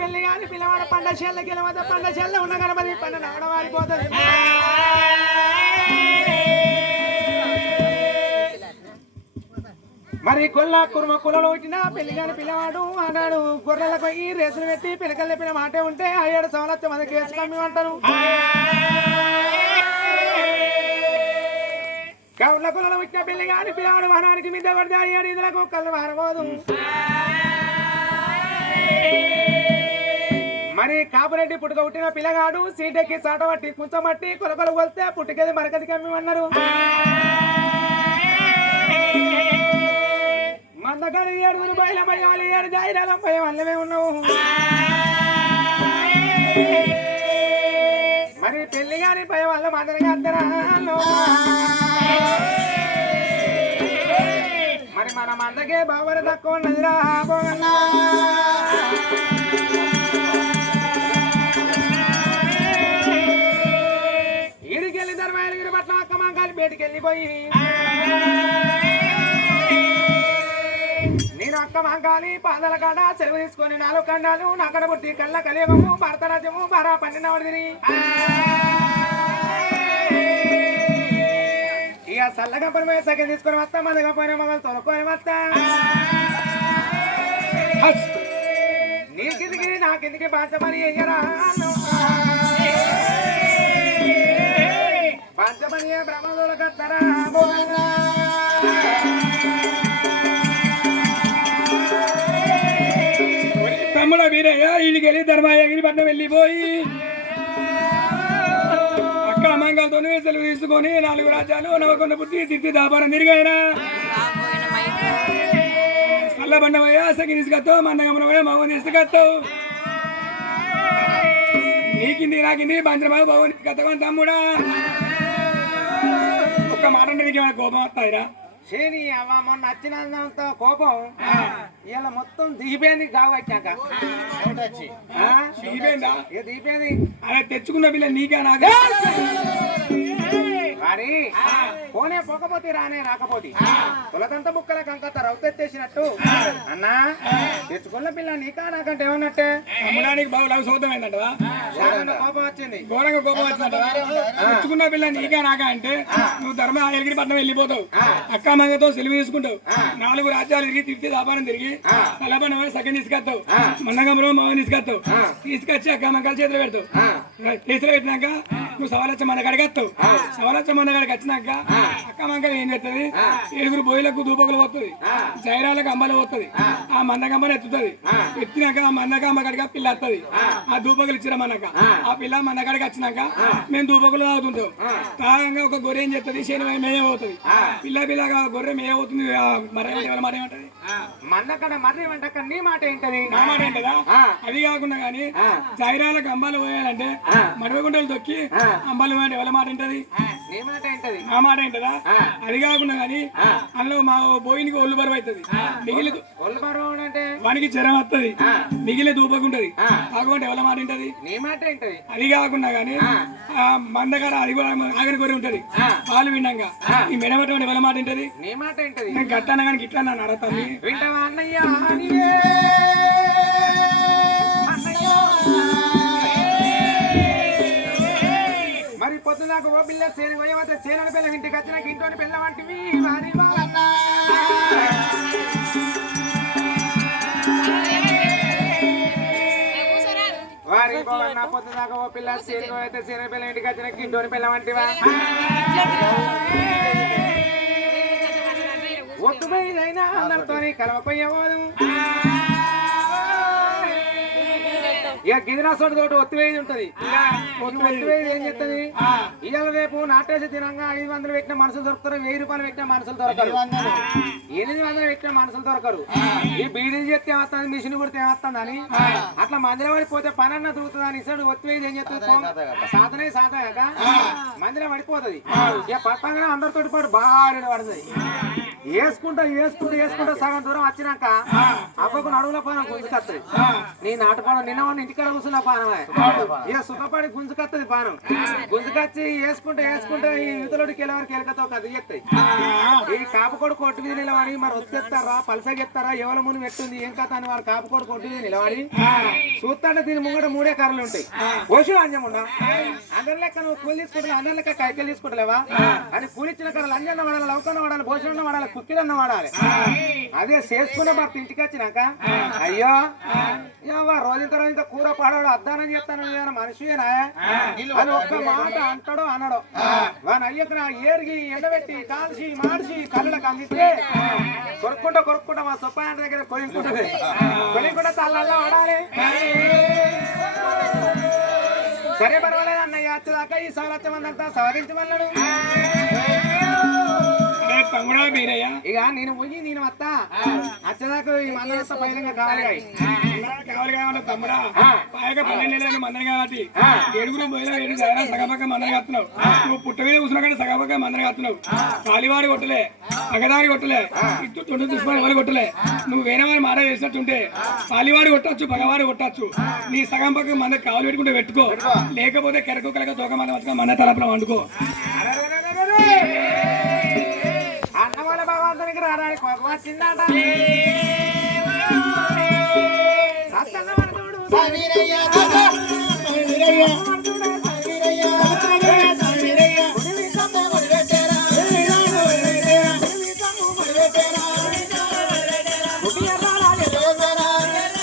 పెళ్లి కానీ పిల్లవాడ పండ చెల్లకి వెళ్ళిపోతే పండ చెల్ల ఉన్న గణపతి పండ నవ్వడం వాడిపోతుంది. మరి కొల్ల కుర్మ కులలో వచ్చిన పెళ్లి కాని పిల్లవాడు అన్నాడు గొర్రెలకు ఈ రేసులు పెట్టి పిల్లకలు చెప్పిన మాటే ఉంటే ఆ 7 సంవత్సరాలు మన కేసు కమ్మి అంటారు. కౌళ్ళ కులలో వచ్చిన పెళ్లి కాని పిల్లవాడు వారానికి మీద పడితే 7 ఇదులకు కళ్ళు మారబోదు. మరి కాపురెడ్డి పుట్టుక పుట్టిన పిల్లగాడు సీటెక్కి చాటబట్టి కుంచబట్టి కొలకలు కొలితే పుట్టుకెళ్ళి మరకది కమ్మిమన్నారు. మందగాడు 7 బయల భయాలు 7 జాయిరాల భయం అల్లమే ఉన్నావు. మరి పెళ్లి గాని భయం వల్ల మందరిగా అందరా మరి మన మందకే బావర తక్కువ ఉన్నదిరా. ఈడికెళ్ళి ధర్మాయలగిరి పట్ల అక్క మంకాలి బయటికెళ్ళిపోయి నేను అక్క మంకాలి పాదల కాడ సెలవు తీసుకొని 4 కండాలు నాకడ పుట్టి కళ్ళ కలియుగము భరతరాజ్యము బారా పండినవాడిని ఇక చల్లగా పని సగం తీసుకొని వస్తా మందగా పోయిన మగలు తొలకొని వస్తా. నీకిందికి నాకిందికి పంచమని అయ్యరా పంచమని బ్రహ్మదోల కత్తరా తమ్ముడ వీరయ్య ఇంటికి వెళ్ళి ధర్మాయగిరి పట్నం వెళ్ళిపోయి అక్క మంగళతో సెలవు తీసుకొని 4 రాజ్యాలు నవకొండ పుట్టి తిరిగి దాపారం తిరిగాయనా చల్లబండవయ్యా సగి తీసుకొస్తావు మందగమ్మనవయ్యా మగని తీసుకొస్తావు నీకింది నాకింది బంద్రబాబు భవన్ తీసుకొస్తావు తమ్ముడా. ఒక్క మాట నీకేమైనా కోపం వస్తాయిరా? శని అవ మొన్న వచ్చినంత కోపం ఇలా మొత్తం దిగిపోయింది కావచ్చాక దిగిపోయిందా? దిగిపోయింది అలా తెచ్చుకున్న పిల్ల నీకా నాగా మరి పోనే పోకపోతే రానే రాకపోతే తొలకంత ముక్కల కంకత రౌతెత్తేసినట్టు అన్నా తెచ్చుకున్న పిల్ల నీకా నాకంటే ఏమన్నట్టే అమ్మడానికి బాబు సౌదమైందంటవా? కోపం వచ్చింది, ఘోరంగా కోపం వచ్చిందంటవా? తెచ్చుకున్న పిల్ల నీకా నాకా అంటే నువ్వు ధర్మాయగిరి పట్నం వెళ్ళిపోతావు, అక్క మంగతో సెలవు తీసుకుంటావు, 4 రాజ్యాలు తిరిగి తిరిగి వ్యాపారం తిరిగి తలపని సగం తీసుకొస్తావు, మండగంలో మగని తీసుకొస్తావు, తీసుకొచ్చి అక్క మంగళ చేతిలో పెడతావు. చేతిలో పెట్టినాక నువ్వు సవాలచ్చ మన కాడికి వస్తావు. సవాలచ్చ మన కాడికి వచ్చినాక అక్క మంగళ ఏం చేస్తుంది? 7 బోయిలకు దూపకులు పోతుంది, జైరాలకు అంబలు పోతుంది, ఆ మందకమ్మని ఎత్తుతుంది. ఎత్తినాక ఆ మందకమ్మ కాడికి పిల్ల వస్తుంది. ఆ దూపకులు ఇచ్చిన మనక ఆ పిల్ల మన కాడికి వచ్చినాక మేము దూపకులు తాగుతుంటాం. తాగంగా ఒక గొర్రె ఏం చేస్తుంది? శని మేయ పోతుంది. పిల్ల గొర్రె మేయ పోతుంది. మాట ఏమంటది? మందకడ మర్రేమంట నీ మాట ఏంటది? నా మాట ఏంటదా? అది కాకుండా గాని జైరాలకు అంబాలు పోయాలంటే మడవగుంటలు తొక్కి అంబాలు పోయాలంటే ఎవరి మాట ఏంటది? నా మాట ఏంటదా? అది కాకుండా గాని అందులో మా బోయినికి ఒళ్ళు బరువు అవుతుంది, మిగిలి ఒళ్ళు బరువు అంటే వానికి జ్వరం వస్తుంది, మిగిలి దూపకుంటది. కాకుండా ఎవరి మాట ఏంటది? నీ మాట ఏంటది? అది కాకుండా గాని మందగాడ అది కూడా ఆగని కొరి ఉంటది, పాలు విన్నాక ఈ మెడబెట్టమని ఎవరి మాట ఏంటది? నీ మాట ఏంటది? నేను గట్టన్నా కానీ గిట్లా నన్ను అడతాను. వింటావా అన్నయ్య? మరి పొద్దు నాకు ఓ పిల్ల సేను పోయవతే సేనని పిల్ల ఇంటికి వచ్చినాక ఇంట్లోని పిల్ల వంటివి వారి వారి నా పొద్దు నాకు ఓ పిల్ల సేను పోయితే సేన పిల్ల ఇంటికి వచ్చినాక ఇంట్లోని పిల్ల వంటివా ఒట్టుమైనా అందరితో కలవపోయేవాడు. ఇక గిదిరాసోటి తోటి ఒత్తివేది ఉంటది. ఒత్తివేది ఏం చెప్తుంది? ఇవాళ రేపు నాటేసి తినంగా 500 పెట్టిన మనుషులు దొరుకుతారు, 1000 రూపాయలు పెట్టిన మనుషులు దొరకరు, 800 పెట్టిన మనుషులు దొరకరు. ఈ బీడీలు చెప్తే ఏమవుతుంది, మిషన్ కుడితే ఏమవుతుంది అని అట్లా మందిలో పడిపోతే పని అన్న దొరుకుతుంది అని ఇస్తాడు. ఒత్తివేది ఏం చెప్తుంది? సాధనే సాధక మందిలో పడిపోతుంది. ఇక పట్టంగానే అందరితో పాటు బాగా పడుతుంది. వేసుకుంటా సగం దూరం వచ్చినాక అవ్వకు నడువుల పానం గుంజుకొత్తది. నీ నాటు పానం నిన్న వాడిని ఇంటికాడ కూర్చున్న పానమే ఇక సుఖపడి గుంజుకొత్తది. పానం గుంజుకొచ్చి వేసుకుంటే ఈ యువతలోకి వెళ్ళేవారికి ఎలకతో కథ చెప్తాయి. ఈ కాపుకోడు కొట్టు మీద నిలబడి మరి వచ్చేస్తారా పలసగెత్తారా ఎవరి ముందు పెట్టుంది ఏం కథ అని వాడు కాపుకోడు కొట్టు మీద నిలబడి చూస్తాంటే దీని ముంగట 3 కర్రలు ఉంటాయి. ఓషు అంజముండా అందరి లెక్క నువ్వు కూలి తీసుకుంటా అందరి లెక్క కైకలు తీసుకుంటలేవా అని కూలిచ్చిన కర్రలు అంజన్న వాడాలి లవకన్న వాడాలి భోజనం వాడాలి కుక్కిలన్న వాడాలి. అదే చేసుకున్న భర్త ఇంటికి వచ్చినాక అయ్యో రోజంత కూర పాడాడు అద్దానం చేస్తాను మనిషినా అని ఒక్క మాట అంటాడో అనడో వాని అయ్యకు నా ఏరిగి ఎండబెట్టి కాల్చి మాడిచి కళ్ళకి అందిస్తే కొరుక్కుంటా మా సొప్పాయంట దగ్గర కొలింకుంటా తల్లల్లో ఆడాలి. సరే పర్వాలేదు అన్నయ్య వచ్చేదాకా ఈ సౌలత్యమంతా సాధించమన్నాడు. ఇక నేను పోయి నేను వస్తా వచ్చేదాకా ఈ మందరంతా పైన కావాలి తమ్ముడా పైగా 12 నెలలు మందరం కాబట్టి 7 పోయినా 7 సగపక్క మందరం కత్తున్నావు. నువ్వు పుట్ట మీద కూర్చున్నా కానీ సగపక్క మందరం కత్తున్నావు. కాలివాడి కొట్టలే అగదారి కొట్టలే ఇటు తొండు దుష్పాడు ఎవరు కొట్టలే. నువ్వు వేరే వారి మాట చేసినట్టుంటే కాలివాడి కొట్టచ్చు పగవాడి కొట్టచ్చు. నీ సగం పక్క మంద కాలు పెట్టుకుంటే పెట్టుకో లేకపోతే కెరకు కలక తోక మంద వచ్చుకో మన తలపులో వండుకో. అన్న వాళ్ళ భగవంతునికి రావడానికి వచ్చిందట. సవీరయ్య